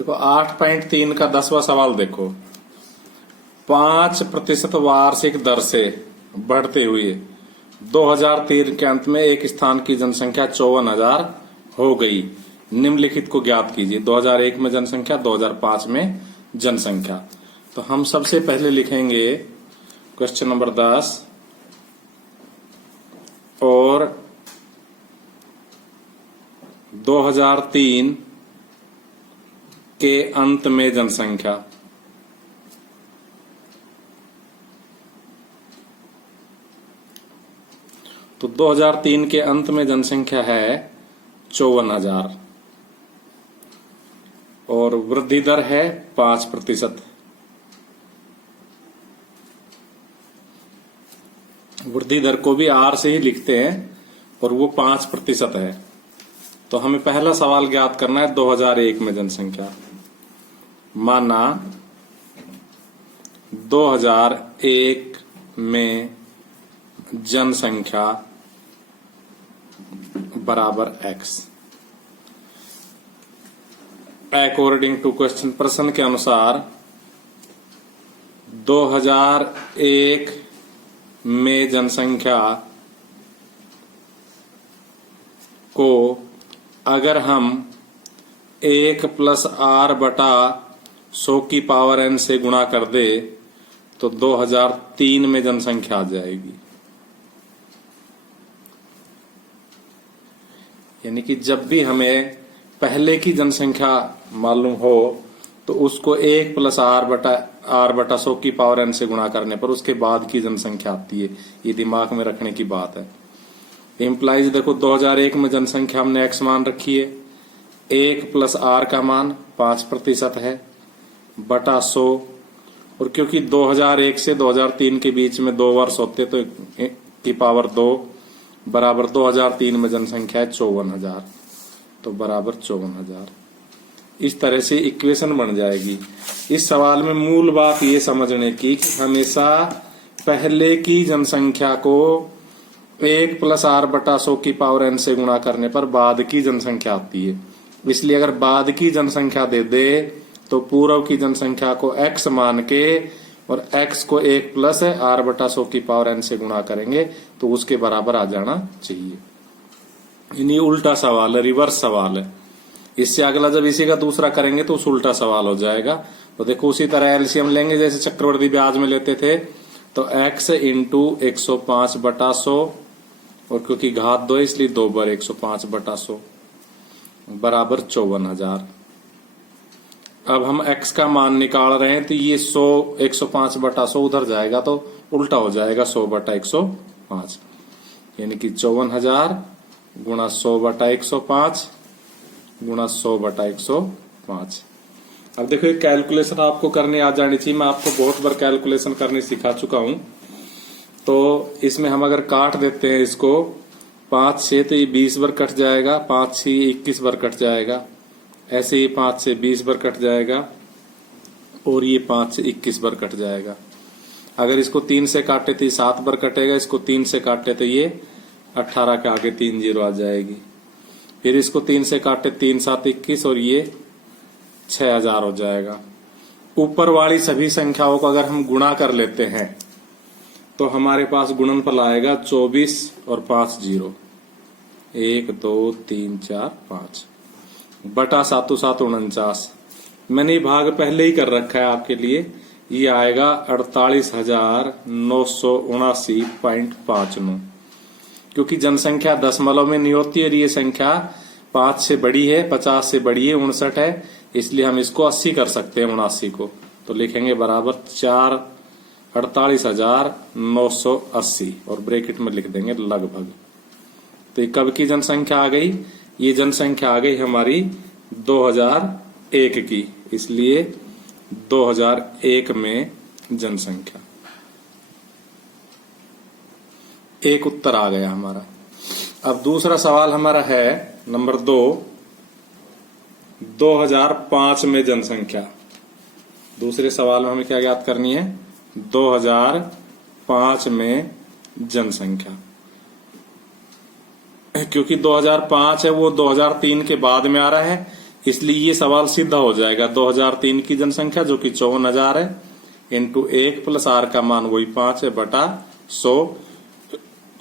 देखो 8.3 का 10वां सवाल देखो। 5% वार्षिक दर से बढ़ते हुए 2003 के अंत में एक स्थान की जनसंख्या 54,000 हो गई। निम्नलिखित को ज्ञात कीजिए। 2001 में जनसंख्या, 2005 में जनसंख्या। तो हम सबसे पहले लिखेंगे क्वेश्चन नंबर 10 और 2003 के अंत में जनसंख्या। तो 2003 के अंत में जनसंख्या है 54,000 और वृद्धि दर है 5%। वृद्धि दर को भी आर से ही लिखते हैं और वो 5% है। तो हमें पहला सवाल ज्ञात करना है 2001 में जनसंख्या। माना 2001 में जनसंख्या बराबर x। अकॉर्डिंग टू क्वेश्चन, प्रश्न के अनुसार 2001 में जनसंख्या को अगर हम 1 + r बटा 100 की पावर n से गुणा कर दे तो 2003 में जनसंख्या आ जाएगी। यानी कि जब भी हमें पहले की जनसंख्या मालूम हो तो उसको 1 + r बटा 100 की पावर n से गुणा करने पर उसके बाद की जनसंख्या आती है। ये दिमाग में रखने की बात है। इम्प्लाइज देखो 2001 में जनसंख्या हमने x मान रखी है, 1 + r का मान 5% है बटा 100। और क्योंकि 2001 से 2003 के बीच में 2 वर्ष होते तो की पावर 2 बराबर 2003 में जनसंख्या है 54,000, तो बराबर 54,000। इस तरह से इक्वेशन बन जाएगी। इस सवाल में मूल बात ये समझने की कि हमेशा पहले की जनसंख्या को 1 + r बटा 100 की पावर n से गुणा करने पर बाद की जनसंख्या आती है। इसलिए अगर बाद की जनसंख्या दे दे तो पूर्व की जनसंख्या को x मान के और x को 1 + r बटा 100 की पावर n से गुणा करेंगे तो उसके बराबर आ जाना चाहिए। यानी उल्टा सवाल है, रिवर्स सवाल है। इससे अगला जब इसी का दूसरा करेंगे तो उस उल्टा सवाल हो जाएगा। तो देखो उसी तरह एलसीएम लेंगे जैसे चक्रवर्ती ब्याज में लेते थे। तो x × 105 बटा 100 और क्योंकि घात 2 इसलिए 2 बार 105 बटा 100 बराबर 54,000। अब हम x का मान निकाल रहे हैं तो ये 105 बटा 100 उधर जाएगा तो उल्टा हो जाएगा 100 बटा 105। यानी कि 54,000 गुणा 100 बटा 105 गुणा 100 बटा 105। अब देखो ये कैलकुलेशन आपको करने आ जानी चाहिए। मैं आपको बहुत बार कैलकुलेशन करने सिखा चुका हूं। तो इसमें हम अगर काट देते हैं इसको 5 से तो ये 20 बार कट जाएगा, 5 से 21 बार कट जाएगा, ऐसे ही 5 से 20 बार कट जाएगा और ये 5 से 21 बार कट जाएगा। अगर इसको 3 से काटे तो ये 7 बार कटेगा, इसको 3 से काटे तो ये 18 के आगे 3 0 आ जाएगी। फिर इसको 3 से काटे 3 7 21 और ये 6,000 हो जाएगा। ऊपर वाली सभी संख्याओं को अगर हम गुणा कर लेते हैं तो हमारे पास गुणनफल आएगा 24 और 5 0, 1 2 3 4 5 बटा 7 7 49। मैंने भाग पहले ही कर रखा है आपके लिए। ये आएगा 48,979.59। क्योंकि जनसंख्या दशमलव में नहीं होती और ये संख्या 5 से बड़ी है, 50 से बड़ी है, 59 है, इसलिए हम इसको 80 कर सकते हैं 79 को। तो लिखेंगे बराबर 48,980 और ब्रैकेट में लिख देंगे लगभग। तो ये कब की जनसंख्या आ गई? ये जनसंख्या आ गई हमारी 2001 की, इसलिए 2001 में जनसंख्या। एक उत्तर आ गया हमारा। अब दूसरा सवाल हमारा है नंबर 2, 2005 में जनसंख्या। दूसरे सवाल में हमें क्या ज्ञात करनी है? 2005 में जनसंख्या। क्योंकि 2005 है वो 2003 के बाद में आ रहा है, इसलिए ये सवाल सीधा हो जाएगा। 2003 की जनसंख्या जो कि 54,000 है, इंटू 1 प्लस आर का मान वही 5 है बटा 100,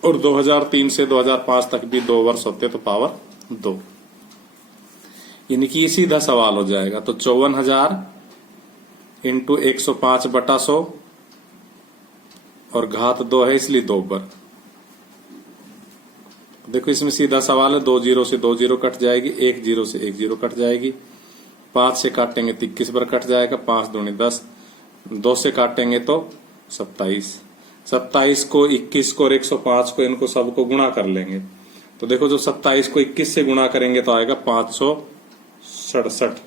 और 2003 से 2005 तक भी 2 वर्ष होते तो पावर 2, यानी कि ये सीधा सवाल हो जाएगा। तो 54,000 इंटू 105 बटा 100, और घात 2 है इसलिए 2 पर। देखो इसमें सीधा सवाल है, 2 जीरो से 2 जीरो कट जाएगी, 1 जीरो से 1 जीरो कट जाएगी, 5 से काटेंगे तो 21 पर कट जाएगा, 5 दूनी 10, 2 से काटेंगे तो 27, 27 को 21 को और 105 को, इनको सबको गुणा कर लेंगे। तो देखो जो 27 को 21 से गुणा करेंगे तो आएगा 567।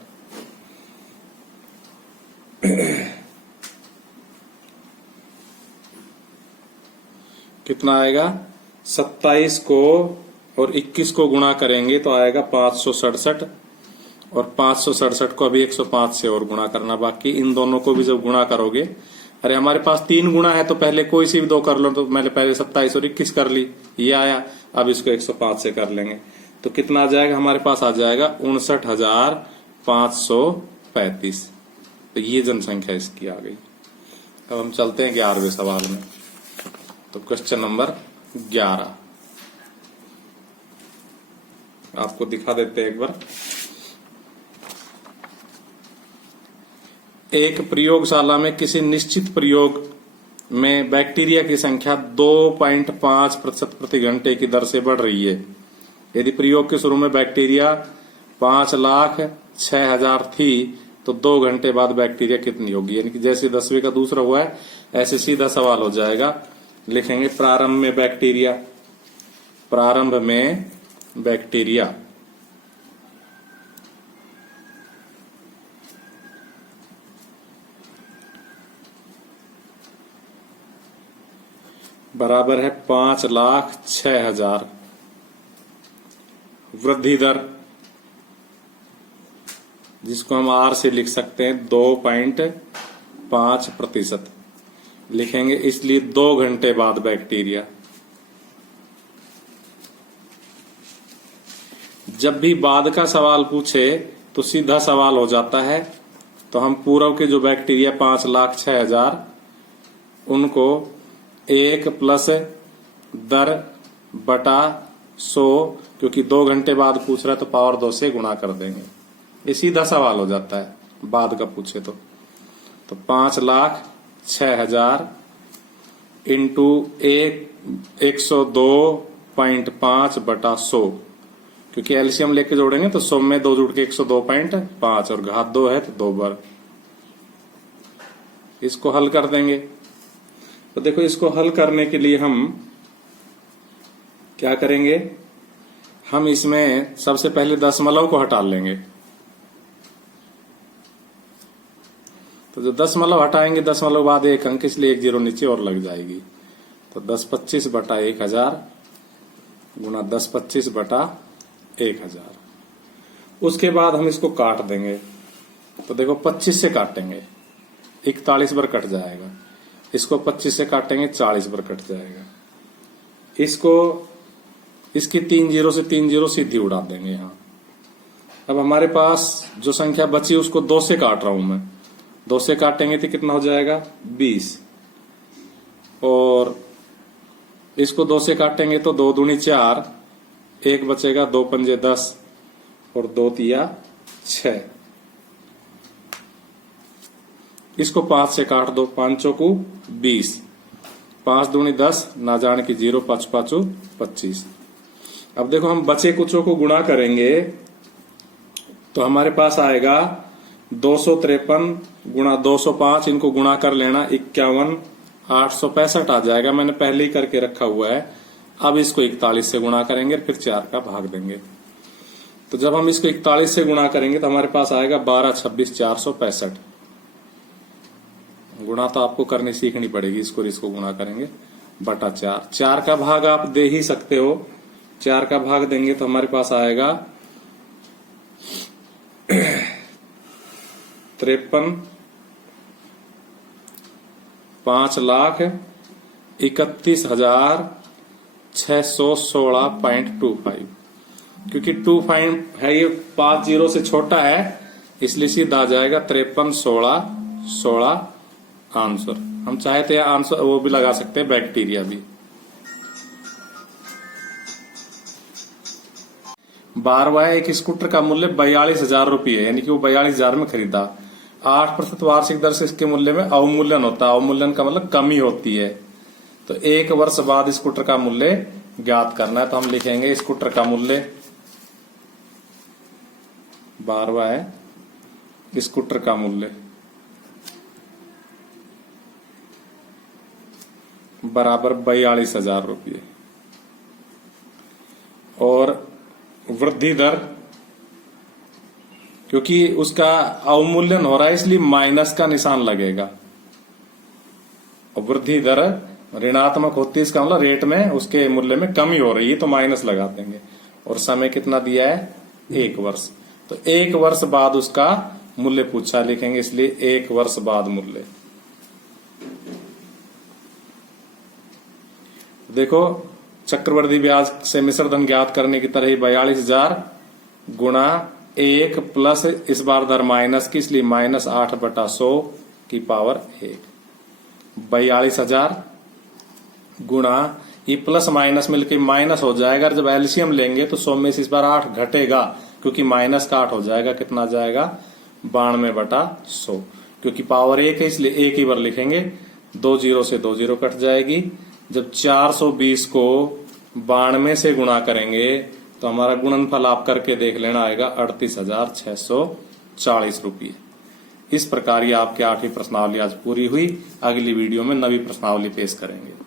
कितना आएगा? 27 को और 21 को गुणा करेंगे तो आएगा 567, और 567 को अभी 105 से और गुणा करना बाकी। इन दोनों को भी जब गुणा करोगे, अरे हमारे पास 3 गुणा है तो पहले कोई सी भी 2 कर लो, तो मैंने पहले 27 और 21 कर ली, ये आया। अब इसको 105 से कर लेंगे तो कितना आ जाएगा? हमारे पास आ जाएगा 59,535। तो ये जनसंख्या इसकी आ गई। अब हम चलते हैं 11वें सवाल में। तो क्वेश्चन नंबर 11 आपको दिखा देते हैं एक बार। एक प्रयोगशाला में किसी निश्चित प्रयोग में बैक्टीरिया की संख्या 2.5% प्रति घंटे की दर से बढ़ रही है। यदि प्रयोग के शुरू में बैक्टीरिया 5,06,000 थी तो 2 घंटे बाद बैक्टीरिया कितनी होगी? यानी कि जैसे 10वें का दूसरा हुआ है ऐसे सीधा सवाल हो जाएगा। लिखेंगे प्रारंभ में बैक्टीरिया, प्रारंभ में बैक्टीरिया बराबर है 5,06,000। वृद्धि दर जिसको हम आर से लिख सकते हैं 2.5% लिखेंगे, इसलिए 2 घंटे बाद बैक्टीरिया। जब भी बाद का सवाल पूछे तो सीधा सवाल हो जाता है, तो हम पूर्व के जो बैक्टीरिया 5,06,000 उनको 1 प्लस दर बटा 100, क्योंकि 2 घंटे बाद पूछ रहा है तो पावर 2 से गुणा कर देंगे। ये सीधा सवाल हो जाता है बाद का पूछे तो 5,06,000 इंटू 102.5 बटा 100, क्योंकि एलसीएम लेके जोड़ेंगे तो 100 में 2 जुड़ के 102.5 और घात 2 है तो 2 बार। इसको हल कर देंगे। तो देखो इसको हल करने के लिए हम क्या करेंगे? हम इसमें सबसे पहले दशमलव को हटा लेंगे। तो जो दशमलव हटाएंगे, दशमलव बाद 1 अंक, इसलिए 1 जीरो नीचे और लग जाएगी। तो 1025 बटा 1000 गुना 1025 बटा 1000। उसके बाद हम इसको काट देंगे। तो देखो 25 से काटेंगे 41 बार कट जाएगा, इसको 25 से काटेंगे 40 बार कट जाएगा, इसको इसकी 3 जीरो से 3 जीरो सीधी उड़ा देंगे यहाँ। अब हमारे पास जो संख्या बची उसको 2 से काट रहा हूं मैं, 2 से काटेंगे तो कितना हो जाएगा? 20, और इसको 2 से काटेंगे तो 2 दूनी 4, 1 बचेगा, 2 पंजे 10 और 2 तिया 6। इसको 5 से काट दो, 5 चौकू 20, 5 दूनी 10, ना जान की 0, 5 5 25। अब देखो हम बचे कुछों को गुणा करेंगे तो हमारे पास आएगा 253 गुणा 205, इनको गुणा कर लेना 51,865 आ जाएगा। मैंने पहले ही करके रखा हुआ है। अब इसको 41 से गुणा करेंगे, फिर 4 का भाग देंगे। तो जब हम इसको 41 से गुणा करेंगे तो हमारे पास आएगा 12,26,465। गुणा तो आपको करनी सीखनी पड़ेगी, इसको गुणा करेंगे बटा 4। 4 का भाग आप दे ही सकते हो, 4 का भाग देंगे तो हमारे पास आएगा 53, 5,31,616.25। क्योंकि 25 है, ये 5 जीरो से छोटा है, इसलिए सीधा आ जाएगा 53 16 16 आंसर। हम चाहे तो आंसर वो भी लगा सकते हैं, बैक्टीरिया भी। 12वां है, एक स्कूटर का मूल्य 42,000 रुपये है, यानी कि वो 42,000 में खरीदा। 8% वार्षिक दर से इसके मूल्य में अवमूल्यन होता है। अवमूल्यन का मतलब कमी होती है। तो 1 वर्ष बाद स्कूटर का मूल्य ज्ञात करना है। तो हम लिखेंगे स्कूटर का मूल्य, 12वां है स्कूटर का मूल्य बराबर 42,000 रुपये। और वृद्धि दर, क्योंकि उसका अवमूल्यन हो रहा है इसलिए माइनस का निशान लगेगा। और वृद्धि दर ऋणात्मक होती है, इसका मतलब रेट में उसके मूल्य में कमी हो रही है, तो माइनस लगा देंगे। और समय कितना दिया है, 1 वर्ष। तो 1 वर्ष बाद उसका मूल्य पूछा, लिखेंगे इसलिए 1 वर्ष बाद मूल्य। देखो, चक्रवृद्धि ब्याज से मिश्र धन ज्ञात करने की तरह ही 42,000 गुणा 1 प्लस इस बार दर माइनस की, इसलिए -8/100 की पावर 1। 42,000 गुणा ये प्लस माइनस मिलके माइनस हो जाएगा। जब एलसीएम लेंगे तो 100 में से इस बार 8 घटेगा, क्योंकि माइनस का 8 हो जाएगा। कितना जाएगा, 92/100। क्योंकि पावर 1 है इसलिए 1 ही बार लिखेंगे। 2 जीरो से 2 जीरो कट जाएगी। जब 420 को 92 से गुणा करेंगे तो हमारा गुणनफल आप करके देख लेना, आएगा 38,640 रुपये। इस प्रकार ये आपकी 8वीं प्रश्नावली आज पूरी हुई। अगली वीडियो में नवी प्रश्नावली पेश करेंगे।